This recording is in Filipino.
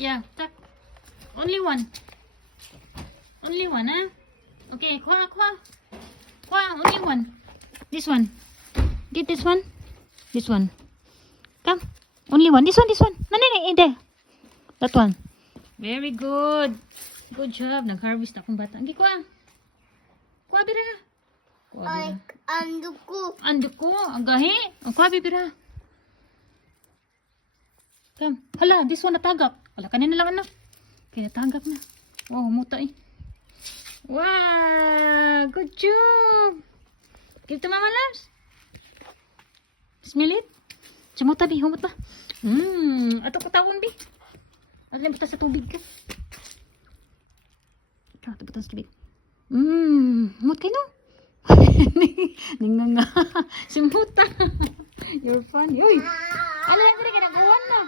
Yeah, tak. Only one. Only one, huh? Okay, kwa. Only one. This one. Get this one. This one. Come. Only one. This one. No, there. That one. Very good. Good job. Nag-harvest akong bata. Okay, kwa. Kwa, bira. Ay, anduko. Anduko. Agahe. Kwa, bira. Come. Hala, this one natagap. Hala, kanina lang anak. Okay, natagap na. Oh, muta eh. Wow! Good job! Give to Mama Loves. Smell it? Sumuta, bi. Humot ba? Ato katawon, bi. Alam buta sa tubig ka. Ikaw, ato buta sa tubig. Humot kayo, no? Ninganga. Simuta. You're funny. Uy! Ano lang ka na, ginagawan na.